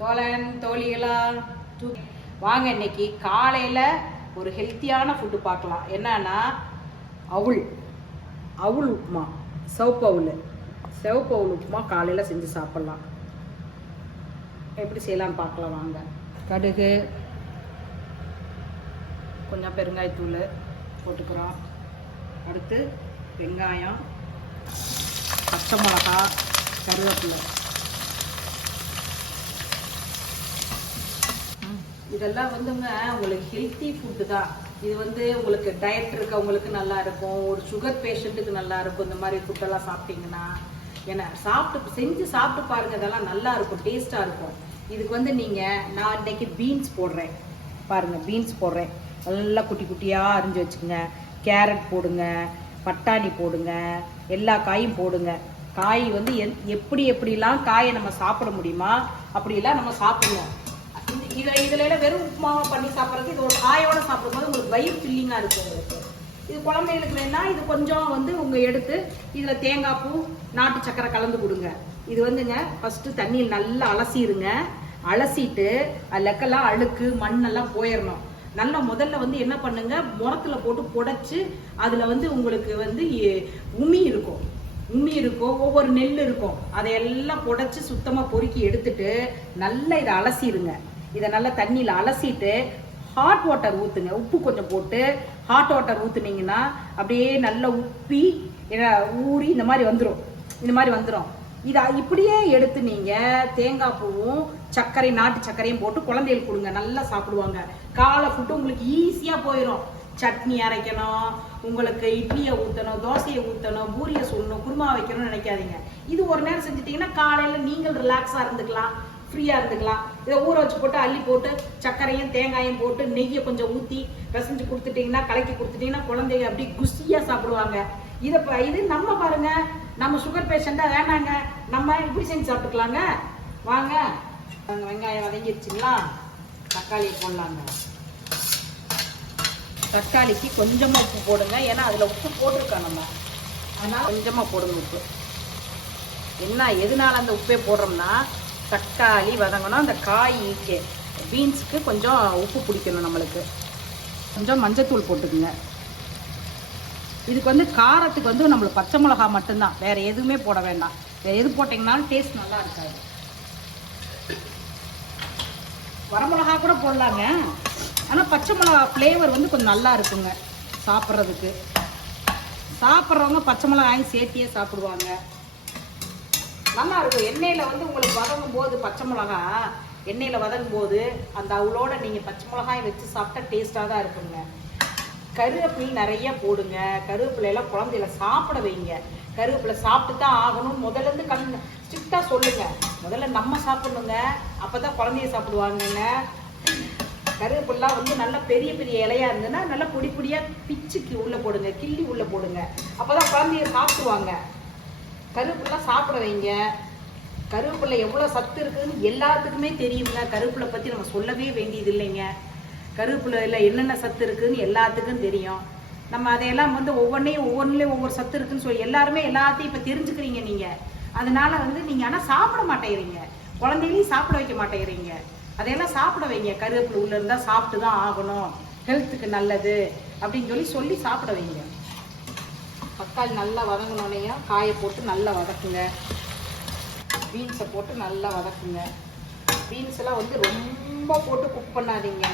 தோழன் தோழிகளா வாங்க, இன்னைக்கு காலையில் ஒரு ஹெல்த்தியான ஃபுட்டு பார்க்கலாம். என்னன்னா அவுள் உப்புமா, சிவப்பு அவுள் உப்புமா காலையில் செஞ்சு சாப்பிட்லாம். எப்படி செய்யலான்னு பார்க்கலாம் வாங்க. கடுகு, கொஞ்சம் பெருங்காயத்தூள் போட்டுக்கிறோம். அடுத்து வெங்காயம், பச்சை மிளகா, கருவேப்பிலை, இதெல்லாம் வந்துங்க உங்களுக்கு ஹெல்த்தி ஃபுட்டு தான். இது உங்களுக்கு டயட் இருக்கவங்களுக்கு நல்லா இருக்கும், ஒரு சுகர் பேஷண்ட்டுக்கு நல்லா இருக்கும். இந்த மாதிரி ஃபுட்டெல்லாம் சாப்பிட்டீங்கன்னா ஏன்னா செஞ்சு சாப்பிட்டு பாருங்க, இதெல்லாம் நல்லா இருக்கும், டேஸ்ட்டாக இருக்கும். இதுக்கு நான் இன்னைக்கு பீன்ஸ் போடுறேன் பாருங்க. பீன்ஸ் போடுறேன், நல்லா குட்டி குட்டியாக அரிஞ்சு வச்சுக்கோங்க. கேரட் போடுங்க, பட்டாணி போடுங்க, எல்லா காயும் போடுங்க. காய் எப்படிலாம் காயை நம்ம சாப்பிட முடியுமா அப்படிலாம் நம்ம சாப்பிடுவோம். இதுல வெறும் உப்புமாவை பண்ணி சாப்பிட்றது, இது ஒரு காயோட சாப்பிடும்போது உங்களுக்கு வயிறு ஃபில்லிங்காக இருக்கும். உங்களுக்கு இது குழந்தைகளுக்கு வேணா இது கொஞ்சம் எடுத்து இதில் தேங்காய் பூ, நாட்டு சக்கரை கலந்து கொடுங்க. இது ஃபஸ்ட்டு தண்ணியில் நல்லா அலசிடுங்க. அலசிட்டு அதுலக்கெல்லாம் அழுக்கு மண்ணெல்லாம் போயிடணும். நல்லா முதல்ல என்ன பண்ணுங்க, முரத்தில் போட்டு புடைச்சு அதில் உங்களுக்கு உமி இருக்கும், ஒவ்வொரு நெல் இருக்கும். அதையெல்லாம் புடைச்சி சுத்தமாக பொறுக்கி எடுத்துட்டு நல்லா இதை அலசிடுங்க. இதை நல்லா தண்ணியில் அலசிட்டு ஹாட் வாட்டர் ஊற்றுங்க. உப்பு கொஞ்சம் போட்டு ஹாட் வாட்டர் ஊற்றுனீங்கன்னா அப்படியே நல்லா ஊறி இந்த மாதிரி வந்துடும். இதை இப்படியே எடுத்து நீங்கள் தேங்காய் பூவும் சர்க்கரை, நாட்டு சர்க்கரையும் போட்டு குழந்தைகளுக்கு கொடுங்க, நல்லா சாப்பிடுவாங்க. காலை ஃபுட்டு உங்களுக்கு ஈஸியாக போயிடும். சட்னி அரைக்கணும், உங்களுக்கு இட்லியை ஊற்றணும், தோசையை ஊற்றணும், பூரியை சுடணும், குருமா வைக்கணும்னு நினைக்காதீங்க. இது ஒரு நேரம் செஞ்சுட்டிங்கன்னா காலையில் நீங்கள் ரிலாக்ஸாக இருந்துக்கலாம், ஃப்ரீயாக இருந்துக்கலாம். இதை ஊற வச்சு போட்டு அள்ளி போட்டு சர்க்கரையும் தேங்காயும் போட்டு நெய்யை கொஞ்சம் ஊற்றி பிசைஞ்சு கொடுத்துட்டிங்கன்னா, கலக்கி கொடுத்துட்டிங்கன்னா குழந்தைங்க அப்படி குஷியாக சாப்பிடுவாங்க. இது நம்ம பாருங்க, நம்ம சுகர் பேஷண்ட்டாக வேணாங்க, நம்ம இப்படி செஞ்சு சாப்பிட்டுக்கலாங்க. வாங்க, வெங்காயம் வதங்கிடுச்சுங்களா, தக்காளியை போடலாங்க. தக்காளிக்கு கொஞ்சமாக உப்பு போடுங்க, ஏன்னா அதில் உப்பு போட்டிருக்கோம் நம்ம, அதனால் கொஞ்சமாக போடுங்க உப்பு. எதனால அந்த உப்பே போடுறோம்னா, தக்காளி வதங்கணும், அந்த காய்க்கு பீன்ஸுக்கு கொஞ்சம் உப்பு பிடிக்கணும் நம்மளுக்கு. கொஞ்சம் மஞ்சத்தூள் போட்டுக்குங்க. இதுக்கு காரத்துக்கு நம்மளுக்கு பச்சை மிளகா மட்டும்தான், வேறு எதுவுமே போட வேண்டாம். வேறு எது போட்டிங்கனாலும் டேஸ்ட் நல்லா இருக்காது. வரமிளகா கூட போடலாங்க, ஆனால் பச்சை மிளகா ஃப்ளேவர் கொஞ்சம் நல்லா இருக்குங்க சாப்பிட்றதுக்கு. சாப்பிட்றவங்க பச்சை மிளகாயும் சேர்த்தியே சாப்பிடுவாங்க, நல்லா இருக்கும். எண்ணெயில் உங்களுக்கு வதங்கும் போது பச்சை மிளகா எண்ணெயில் வதங்கும் போது அந்த அவளோட நீங்கள் பச்சை மிளகாயை வச்சு சாப்பிட்டா டேஸ்ட்டாக தான் இருக்குங்க. கருவேப்பிலை நிறைய போடுங்க. கருவேப்பிலையெல்லாம் குழந்தையில சாப்பிட வைங்க. கருவேப்பிலை சாப்பிட்டு தான் ஆகணும் முதல்லேருந்து ஸ்ட்ரிக்டாக சொல்லுங்கள். முதல்ல நம்ம சாப்பிடணுங்க, அப்போ தான் குழந்தைய சாப்பிடுவாங்கங்க. கருவேப்பிலாம் நல்லா பெரிய பெரிய இலையா இருந்ததுன்னா நல்லா பொடி பொடியாக பிச்சுக்கு உள்ளே போடுங்க, கிள்ளி உள்ளே போடுங்க. அப்போ தான் குழந்தைய சாப்பிடுவாங்க. கருவேப்பிலாம் சாப்பிட வைங்க. கருவேப்பிலை எவ்வளோ சத்து இருக்குதுன்னு எல்லாத்துக்குமே தெரியுங்க. கருவேப்பிலை பற்றி நம்ம சொல்லவே வேண்டியது இல்லைங்க. கருவேப்பிலையில் என்னென்ன சத்து இருக்குதுன்னு எல்லாத்துக்கும் தெரியும். நம்ம அதையெல்லாம் ஒவ்வொன்றுலேயும் ஒவ்வொரு சத்து இருக்குதுன்னு சொல்லி எல்லாருமே எல்லாத்தையும் இப்போ தெரிஞ்சுக்கிறீங்க நீங்கள். அதனால நீங்கள் ஆனால் சாப்பிட மாட்டேங்கிறீங்க, குழந்தைகளையும் சாப்பிட வைக்க மாட்டேங்கிறீங்க. அதையெல்லாம் சாப்பிட வைங்க. கருவேப்பிலை உள்ள இருந்தால் சாப்பிட்டு தான் ஆகணும், ஹெல்த்துக்கு நல்லது அப்படின்னு சொல்லி சாப்பிட வைங்க. தக்காளி நல்லா வதங்கினோடனையும் காயை போட்டு நல்லா வதக்குங்க. பீன்ஸை போட்டு நல்லா வதக்குங்க. பீன்ஸ்லாம் ரொம்ப போட்டு குக் பண்ணாதீங்க,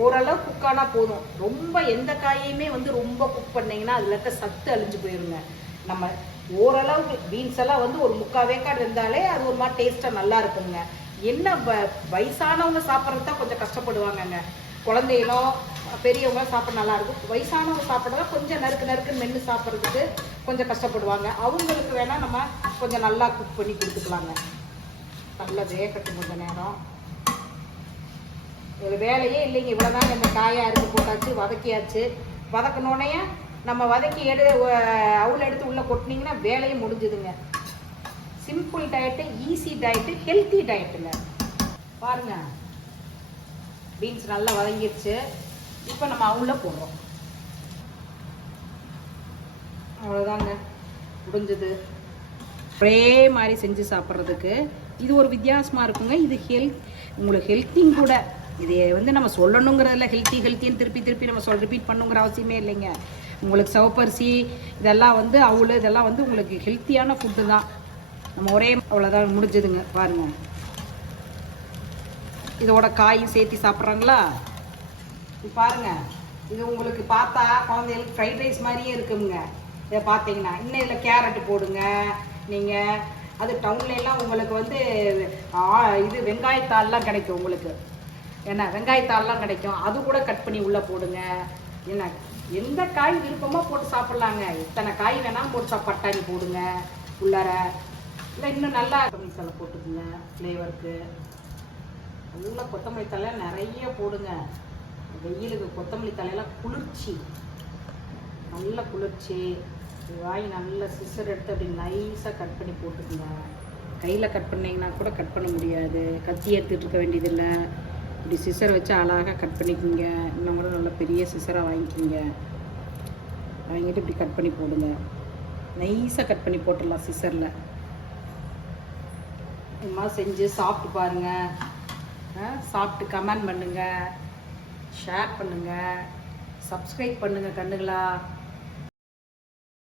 ஓரளவு குக்கானா போதும். ரொம்ப எந்த காயையுமே ரொம்ப குக் பண்ணிங்கன்னா அதில் இருக்க சத்து அழிஞ்சு போயிருங்க. நம்ம ஓரளவு பீன்ஸ் எல்லாம் ஒரு முக்கால் வேக்காடு இருந்தாலே அது ஒரு மாதிரி டேஸ்ட்டாக நல்லா இருக்குங்க. என்ன வயசானவங்க சாப்பிட்றது தான் கொஞ்சம் கஷ்டப்படுவாங்கங்க. குழந்தைகளோ பெரியவங்க சாப்பிட நல்லா இருக்கும். வயசானவங்க சாப்பிட்றதா கொஞ்சம் நறுக்கு மென்று சாப்பிட்றதுக்கு கொஞ்சம் கஷ்டப்படுவாங்க. அவங்களுக்கு வேணால் நம்ம கொஞ்சம் நல்லா குக் பண்ணி கொடுத்துக்கலாங்க. நல்லா வேகட்டும் கொஞ்சம் நேரம். இதில் வேலையே இல்லைங்க, இவ்வளோதாங்க. இந்த காயை அறுத்து போட்டாச்சு, வதக்கியாச்சு. வதக்கினோடனே நம்ம வதக்கி அவுள் எடுத்து உள்ளே கொட்டினீங்கன்னா வேலையே முடிஞ்சுதுங்க. Simple diet, easy diet, healthy டயட்டுங்க. பாருங்கள், பீன்ஸ் நல்லா வதங்கிடுச்சு. இப்போ நம்ம அவுள போடுறோம். அவ்வளோதாங்க, முடிஞ்சது. ஒரே மாதிரி செஞ்சு சாப்பிட்றதுக்கு இது ஒரு வித்தியாசமாக இருக்குங்க. இது உங்களுக்கு ஹெல்த்திங் கூட. இதை வந்து நம்ம சொல்லணுங்கிறதில்ல, ஹெல்த்தின்னு திருப்பி நம்ம ரிப்பீட் பண்ணுங்கிற அவசியமே இல்லைங்க. உங்களுக்கு சிவப்பரிசி இதெல்லாம் வந்து அவுள் இதெல்லாம் வந்து உங்களுக்கு ஹெல்த்தியான ஃபுட்டு தான். நம்ம ஒரே அவ்வளோதான் முடிஞ்சதுங்க. பாருங்கள், இதோட காயும் சேர்த்து சாப்பிட்றாங்களா? இது பாருங்கள், இது உங்களுக்கு பார்த்தா குழந்தைகளுக்கு ஃப்ரைட் ரைஸ் மாதிரியே இருக்குங்க. இதை பார்த்தீங்கன்னா இன்னும் இதில் கேரட்டு போடுங்க நீங்கள். அது டவுன்லலாம் உங்களுக்கு வந்து இது வெங்காயத்தாள்லாம் கிடைக்கும் உங்களுக்கு. என்ன வெங்காயத்தாள்லாம் கிடைக்கும், அது கூட கட் பண்ணி உள்ளே போடுங்க. என்ன எந்த காய் விருப்பமாக போட்டு சாப்பிட்லாங்க. இத்தனை காய் வேணாலும் போட்டு பட்டாணி போடுங்க உள்ளார. இல்லை இன்னும் நல்லா கொத்தமல்லி போட்டுக்குங்க ஃப்ளேவருக்கு. நல்லா கொத்தமல்லி தலை நிறைய போடுங்க. வெயிலுக்கு கொத்தமல்லி தலையெல்லாம் குளிர்ச்சி, நல்ல குளிர்ச்சி. வாய் நல்ல சிசர் எடுத்து அப்படி நைஸாக கட் பண்ணி போட்டுக்குங்க. கையில் கட் பண்ணிங்கன்னா கூட கட் பண்ண முடியாது, கத்தி எடுத்துகிட்டு இருக்க வேண்டியதில்லை. இப்படி சிசர் வச்சு அழகாக கட் பண்ணிக்கோங்க. இன்னும் கூட நல்ல பெரிய சிசராக வாங்கிக்கிங்க. வாங்கிட்டு இப்படி கட் பண்ணி போடுங்க. நைஸாக கட் பண்ணி போட்டுடலாம் சிசரில். இது மாதிரி செஞ்சு சாப்பிட்டு பாருங்கள். சாப்பிட்டு கமெண்ட் பண்ணுங்கள், ஷேர் பண்ணுங்கள், சப்ஸ்கிரைப் பண்ணுங்கள் கண்ணுங்களா.